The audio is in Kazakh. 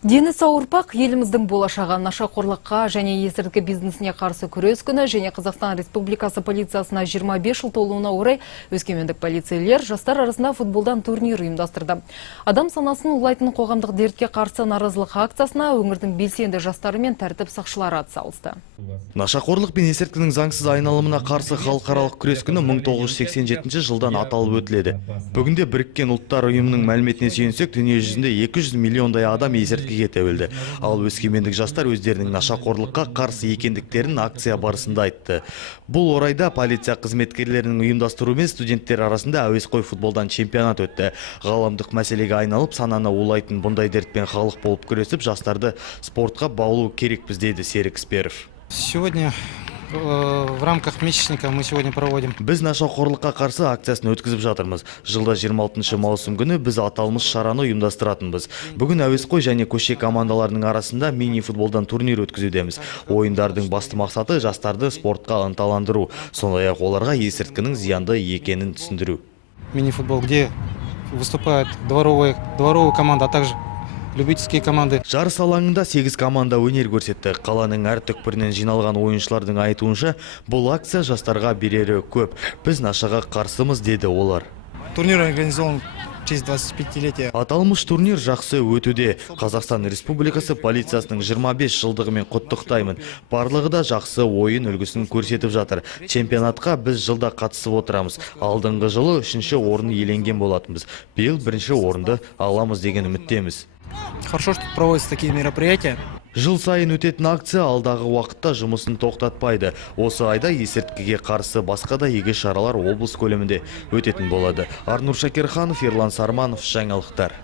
Дені сау ұрпақ еліміздің болашағы нашақорлыққа және есірткі бизнесіне қарсы күрес күні және Қазақстан Республикасы полициясына 25 жыл толуына орай өскемендік полицейлер жастар арасында футболдан турнир ұйымдастырды. Адам санасын улайтын қоғамдық дертке қарсы наразылық акциясына өңірдің белсенді жастары мен тәртіп сақшылары атсалысты. Нашақорлық пен есірткінің заңсыз айналымына қарсы халықаралық күрес күні 1987 жылдан аталып өтіледі. Бүгінде Біріккен ұлттар ұйымының мәліметіне сүйенсек, дүние жүзінде 200 миллиондай адам есірткіге тәуелді. Ал өскемендік жастар өздерінің нашақорлыққа қарсы екендіктерін акция барысында айтты. Бұл орайда полиция қызметкерлерінің ұйымдастыруымен студенттер арасында әуесқой футболдан чемпионат өтті. Ғаламдық мәселеге айналып, сананы улайтын бұндай дертпен халық болып күресіп, жастарды спортқа баулу керекпіз, дейді Серік Сперов. Сегодня в рамках месячника мы сегодня проводим. Біз нашақорлыққа қарсы акциясын өткізіп жатырмыз. Жылда 26 маусым күні біз аталмыш шараны ұйымдастыратынбыз. Бүгін әуесқой және көше командаларының арасында мини-футболдан турнир өткізудеміз. Ойындардың басты мақсаты жастарды спортқа ынталандыру, сондай-ақ оларға есірткінің зиянды екенін түсіндіру. Мини-футбол, где выступают дворовые команды, а также любительские команды. Жарыс алаңында 8 команда өнер көрсетті. Қаланың әр түкпірінен жиналған ойыншылардың айтуынша, бұл акция жастарға берері көп. Біз нашаға қарсымыз, деді олар. Турнир организован в честь 25-летия. Аталмыш турнир жақсы өтуде. Қазақстан Республикасы полициясының 25 жылдығымен құттықтаймын. Барлығы да жақсы ойын үлгісін көрсетіп жатыр. Чемпионатқа біз жылда қатысып отырамыз. Алдыңғы жылы 3-ші орын иеленген болатынбыз. Биыл 1-ші орынды аламыз деген үміттеміз. Хорошо, что проводятся такие мероприятия. Жыл сайын өтетін акция алдағы уақытта жұмысын тоқтатпайды. Осы айда есірткіге қарсы басқа да игі шаралар облыс көлемінде өтетін болады. Арнұр Шакерханов, Ерлан Сарманов, жаңалықтар.